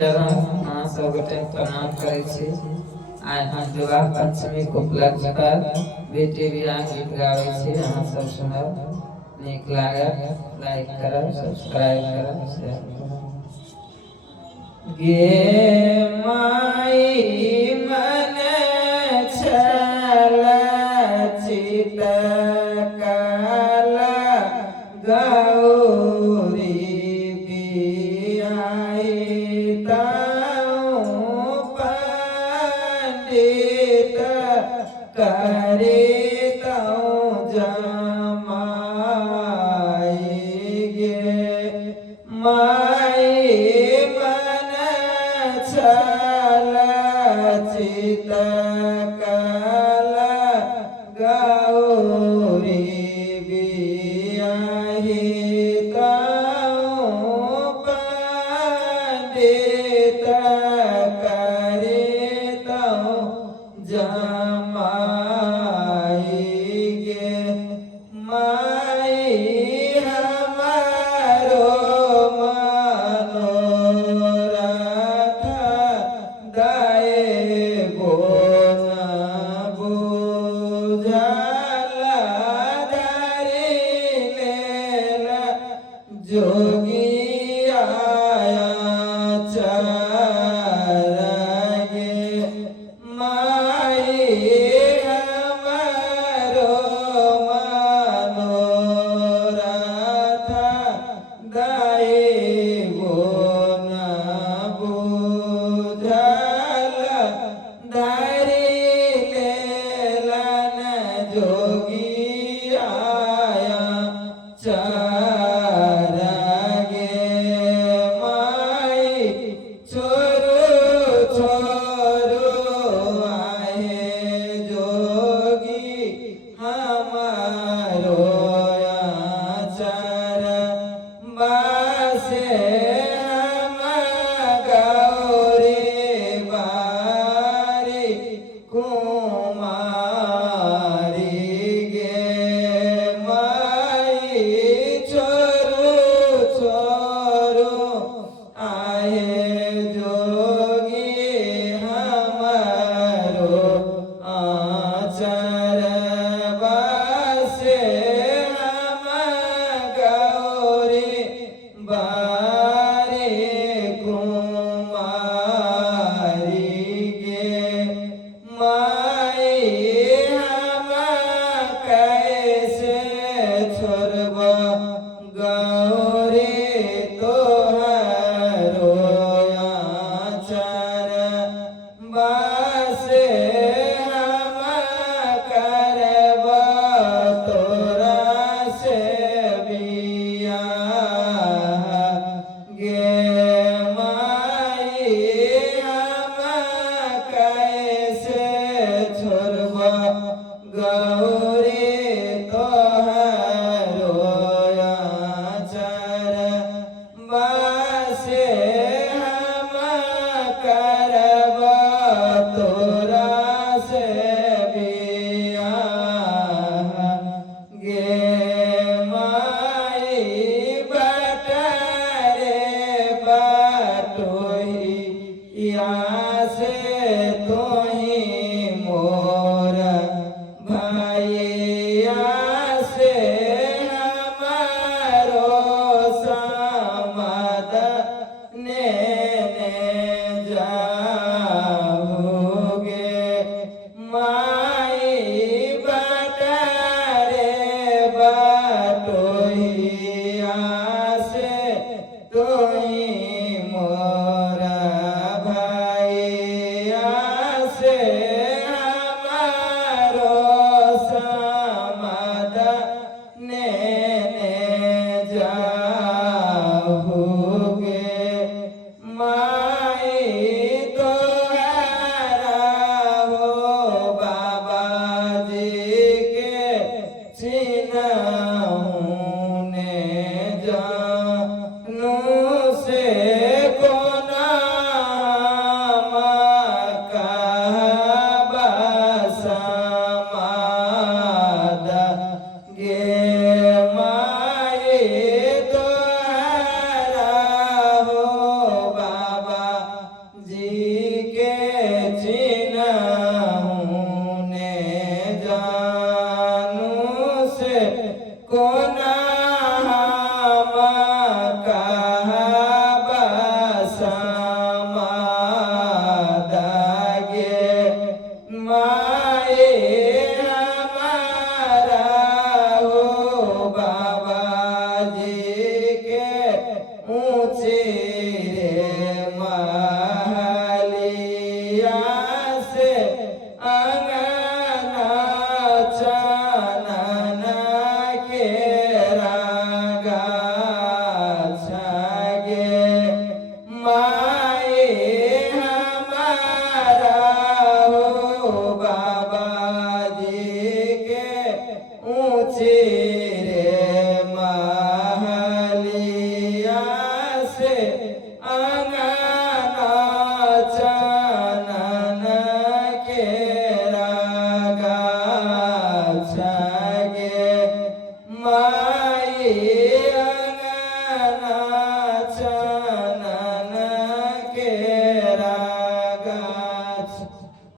सबके प्रणाम करे छी। आइ हम विवाह पंचमी को उपलक्ष्य कर बेटी बियाह गीत गावे छी। अहाँ सब सुनब, नीक लागत लाइक करब, सब्सक्राइब करब, शेयर करब। गे माई मन छल चित काला गौरी करे जमाई गे माई मन छल चित काला गौरी बियाही पंडित करे जमाई गे माई हमारो मनोरथ दाए गो न बुझला धरि लेला जोगी आया चरगे माई हमारो मनोरथ दाए गो न बुझला धरि लेलन जोगी आया चरगे माई छोरो छोरो आए जोगी हमारो आचर बासे हम गौरी बारी कुमारी गे माई छोरो छोरो आए जोगी हमारो आचर बासे हम गौरी बारी कुमारी गे माई हम कैसे छोड़ब गौरी तोहरो माँ